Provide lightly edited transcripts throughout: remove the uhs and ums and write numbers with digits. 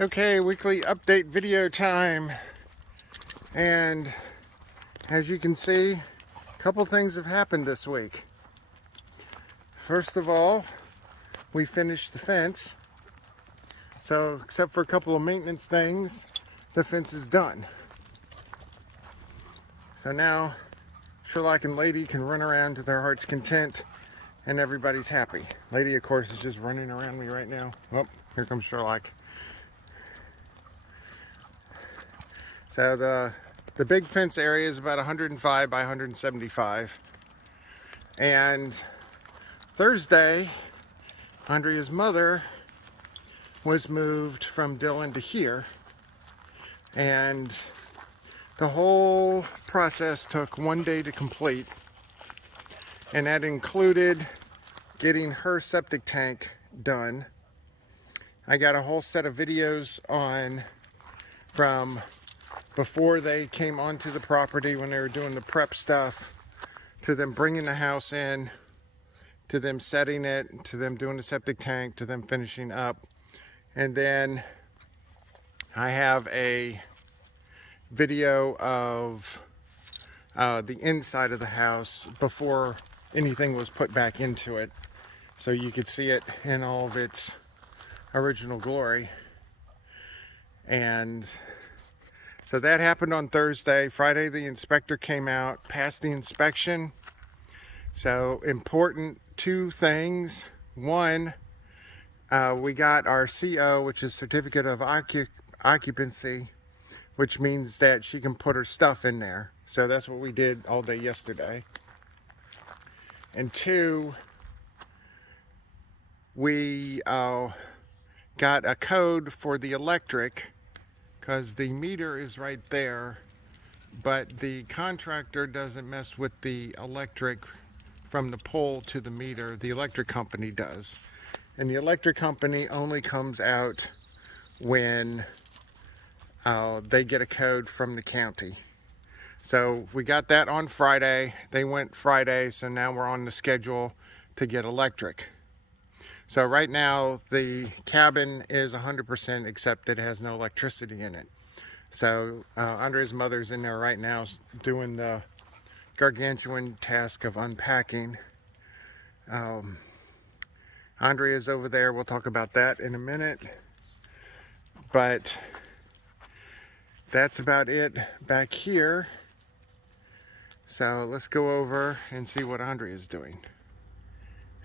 Okay, weekly update video time. And as you can see, a couple things have happened this week. First of all, we finished the fence. So except for a couple of maintenance things, the fence is done. So now Sherlock and Lady can run around to their heart's content and everybody's happy. Lady, of course, is just running around me right now. Oh, here comes Sherlock. So the big fence area is about 105 by 175. And Thursday, Andrea's mother was moved from Dillon to here. And the whole process took 1 day to complete. And that included getting her septic tank done. I got a whole set of videos on from before they came onto the property when they were doing the prep stuff, to them bringing the house in, to them setting it, to them doing the septic tank, to them finishing up. And then I have a video of the inside of the house before anything was put back into it, so you could see it in all of its original glory. And so that happened on Thursday. Friday, the inspector came out, passed the inspection. So important two things. One, we got our CO, which is certificate of occupancy, which means that she can put her stuff in there. So that's what we did all day yesterday. And two, we got a code for the electric, because the meter is right there, but the contractor doesn't mess with the electric from the pole to the meter. The electric company does. And the electric company only comes out when they get a code from the county. So we got that on Friday. They went Friday, so now we're on the schedule to get electric. So right now the cabin is 100%, except it has no electricity in it. So Andrea's mother's in there right now doing the gargantuan task of unpacking. Andrea's over there. We'll talk about that in a minute. But that's about it back here. So let's go over and see what Andrea's doing.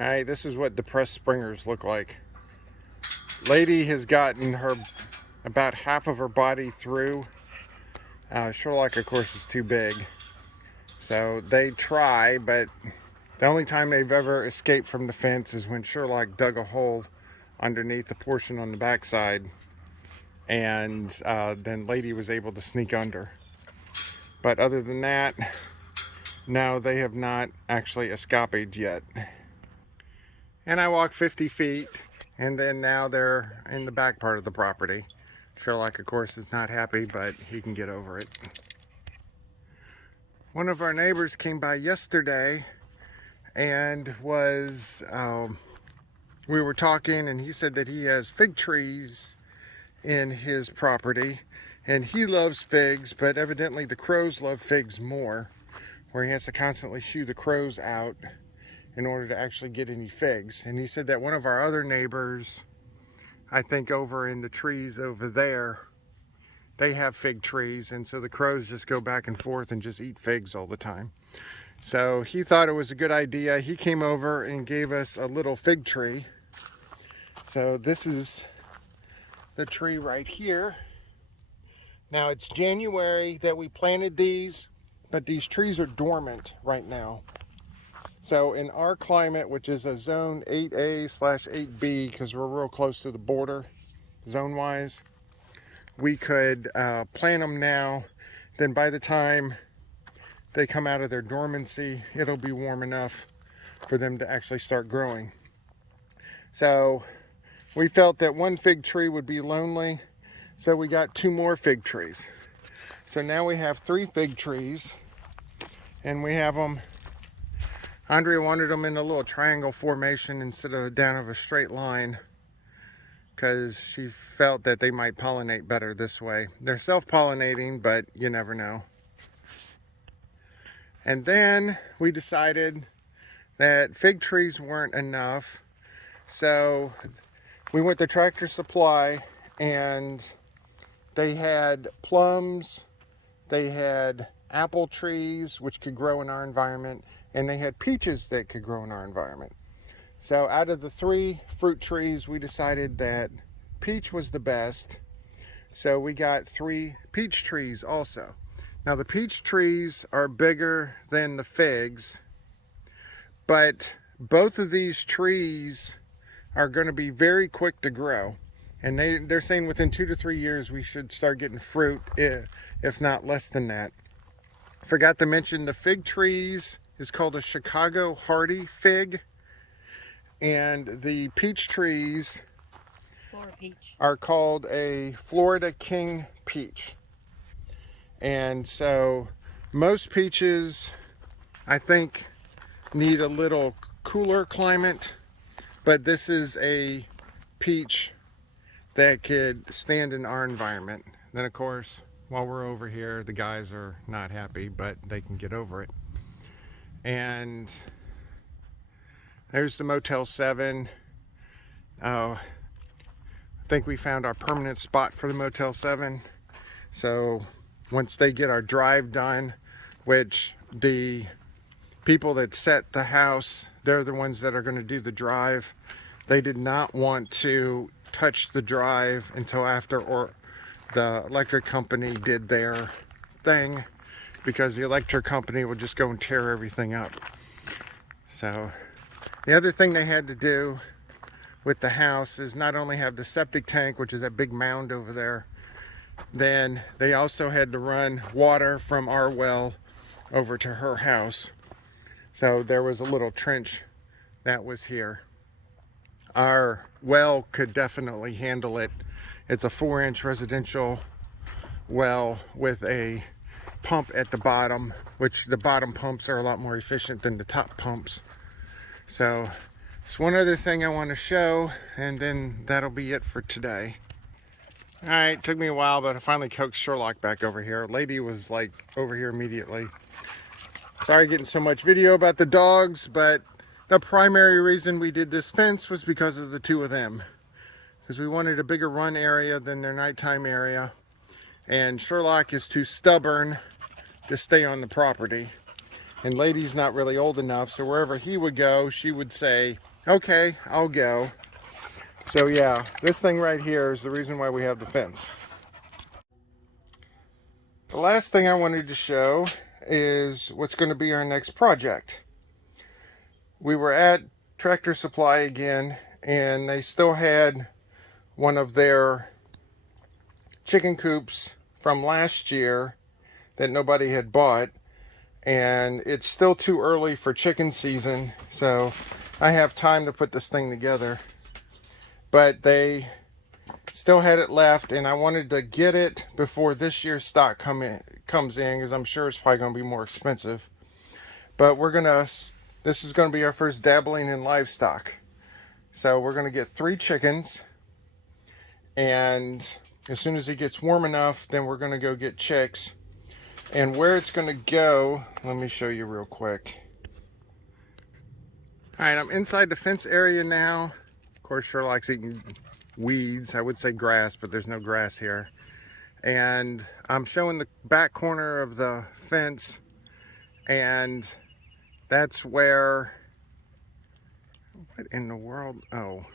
All right, this is what depressed springers look like. Lady has gotten her about half of her body through. Sherlock, of course, is too big. So they try, but the only time they've ever escaped from the fence is when Sherlock dug a hole underneath the portion on the backside, and then Lady was able to sneak under. But other than that, no, they have not actually escaped yet. And I walked 50 feet, and then now they're in the back part of the property. Sherlock, of course, is not happy, but he can get over it. One of our neighbors came by yesterday and we were talking, and he said that he has fig trees in his property, and he loves figs, but evidently the crows love figs more, where he has to constantly shoo the crows out in order to actually get any figs. And he said that one of our other neighbors, I think over in the trees over there, they have fig trees, and so the crows just go back and forth and just eat figs all the time. So he thought it was a good idea. He came over and gave us a little fig tree. So this is the tree right here. Now it's January that we planted these, but these trees are dormant right now. So in our climate, which is a zone 8A/8B, because we're real close to the border zone-wise, we could plant them now. Then by the time they come out of their dormancy, it'll be warm enough for them to actually start growing. So we felt that one fig tree would be lonely, so we got 2 more fig trees. So now we have 3 fig trees, and we have them. Andrea wanted them in a little triangle formation instead of down of a straight line. because she felt that they might pollinate better this way. They're self-pollinating, but you never know. And then we decided that fig trees weren't enough, so we went to Tractor Supply, and they had plums, they had apple trees, which could grow in our environment, and they had peaches that could grow in our environment. So out of the 3 fruit trees, we decided that peach was the best. So we got 3 peach trees also. Now the peach trees are bigger than the figs, but both of these trees are going to be very quick to grow. And they're saying within 2 to 3 years we should start getting fruit, if not less than that. Forgot to mention the fig trees is called a Chicago Hardy fig. And the peach trees are called a Florida King peach. And so most peaches, I think, need a little cooler climate, but this is a peach that could stand in our environment. Then of course, while we're over here, the guys are not happy, but they can get over it. And there's the Motel 7. I think we found our permanent spot for the Motel 7. So once they get our drive done, which the people that set the house, they're the ones that are going to do the drive. They did not want to touch the drive until after the electric company did their thing, because the electric company will just go and tear everything up. So the other thing they had to do with the house is not only have the septic tank, which is that big mound over there, then they also had to run water from our well over to her house. So there was a little trench that was here. Our well could definitely handle it. It's a 4-inch residential well with a pump at the bottom, which the bottom pumps are a lot more efficient than the top pumps. So it's one other thing I want to show, and then that'll be it for today. All right, took me a while, but I finally coaxed Sherlock back over here. Lady was like over here immediately. Sorry getting so much video about the dogs, but the primary reason we did this fence was because of the 2 of them. Because we wanted a bigger run area than their nighttime area. And Sherlock is too stubborn to stay on the property. And Lady's not really old enough, so wherever he would go, she would say, okay, I'll go. So yeah, this thing right here is the reason why we have the fence. The last thing I wanted to show is what's going to be our next project. We were at Tractor Supply again, and they still had one of their chicken coops from last year that nobody had bought. And it's still too early for chicken season, so I have time to put this thing together. But they still had it left, and I wanted to get it before this year's stock comes in, because I'm sure it's probably going to be more expensive. But this is going to be our first dabbling in livestock. So we're going to get 3 chickens, and as soon as it gets warm enough, then we're going to go get chicks. And where it's going to go, let me show you real quick. All right, I'm inside the fence area now. Of course, Sherlock's eating weeds. I would say grass, but there's no grass here. And I'm showing the back corner of the fence, and that's where, what in the world? Oh,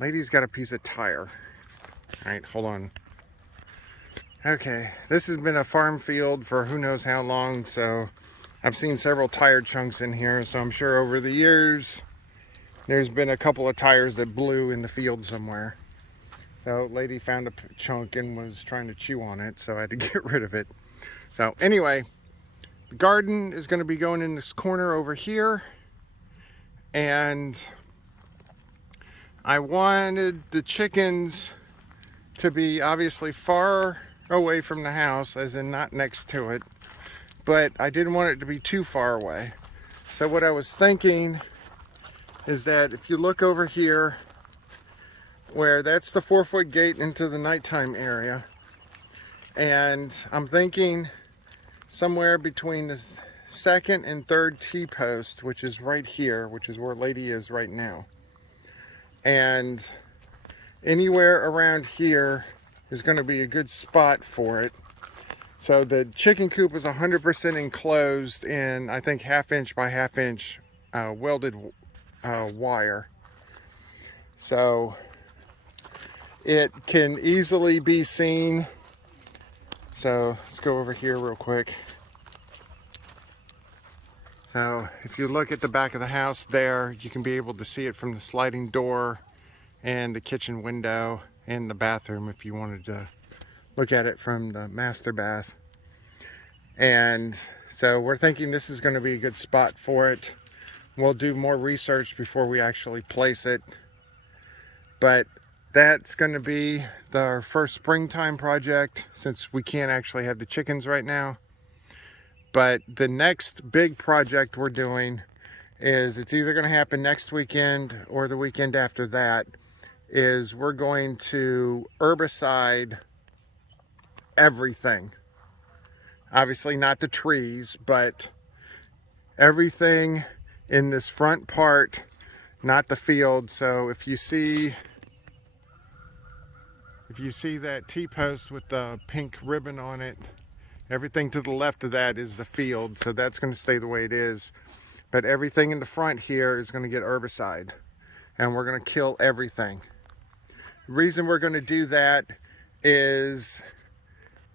Lady's got a piece of tire. All right, hold on. Okay, this has been a farm field for who knows how long, so I've seen several tire chunks in here, so I'm sure over the years there's been a couple of tires that blew in the field somewhere. So Lady found a chunk and was trying to chew on it, so I had to get rid of it. So anyway, the garden is going to be going in this corner over here, and I wanted the chickens to be obviously far away from the house, as in not next to it, but I didn't want it to be too far away. So what I was thinking is that if you look over here, where that's the 4-foot gate into the nighttime area. And I'm thinking somewhere between the second and third T-post, which is right here, which is where Lady is right now. And anywhere around here is going to be a good spot for it. So the chicken coop is 100% enclosed in, I think, 1/2 inch by 1/2 inch welded wire. So it can easily be seen. So let's go over here real quick. So if you look at the back of the house there, you can be able to see it from the sliding door and the kitchen window and the bathroom if you wanted to look at it from the master bath. And so we're thinking this is going to be a good spot for it. We'll do more research before we actually place it. But that's going to be our first springtime project, since we can't actually have the chickens right now. But the next big project we're doing is, it's either going to happen next weekend or the weekend after that, is we're going to herbicide everything. Obviously not the trees, but everything in this front part, not the field. So if you see that T-post with the pink ribbon on it, everything to the left of that is the field, so that's going to stay the way it is. But everything in the front here is going to get herbicide, and we're going to kill everything. The reason we're going to do that is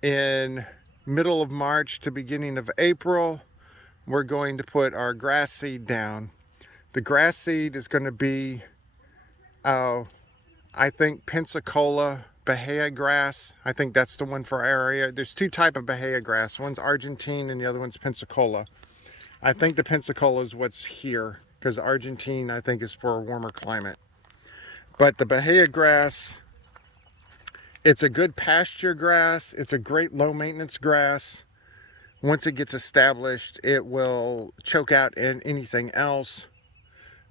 in middle of March to beginning of April, we're going to put our grass seed down. The grass seed is going to be, I think, Pensacola Bahia grass. I think that's the one for our area. There's two types of Bahia grass. One's Argentine and the other one's Pensacola. I think the Pensacola is what's here, because Argentine, I think, is for a warmer climate. But the Bahia grass, it's a good pasture grass. It's a great low maintenance grass. Once it gets established, it will choke out anything else.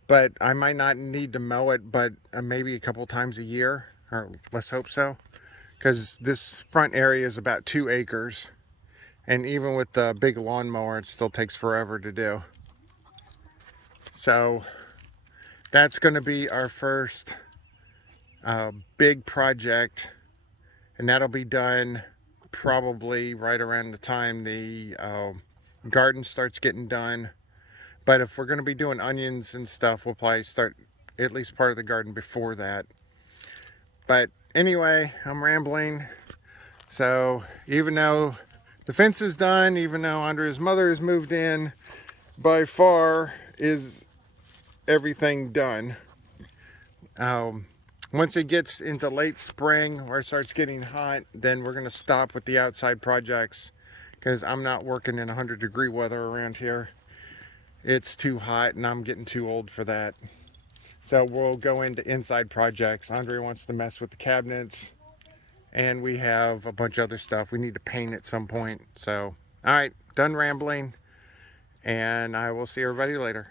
But I might not need to mow it, but maybe a couple times a year, or let's hope so. Because this front area is about 2 acres. And even with the big lawnmower, it still takes forever to do. So that's going to be our first big project. And that'll be done probably right around the time the garden starts getting done. But if we're going to be doing onions and stuff, we'll probably start at least part of the garden before that. But anyway, I'm rambling. So even though the fence is done, even though Andrea's mother has moved in, by far is everything done. Once it gets into late spring or it starts getting hot, then we're going to stop with the outside projects, because I'm not working in 100-degree weather around here. It's too hot and I'm getting too old for that. So we'll go into inside projects. Andrea wants to mess with the cabinets, and we have a bunch of other stuff we need to paint at some point. So, all right, done rambling, and I will see everybody later.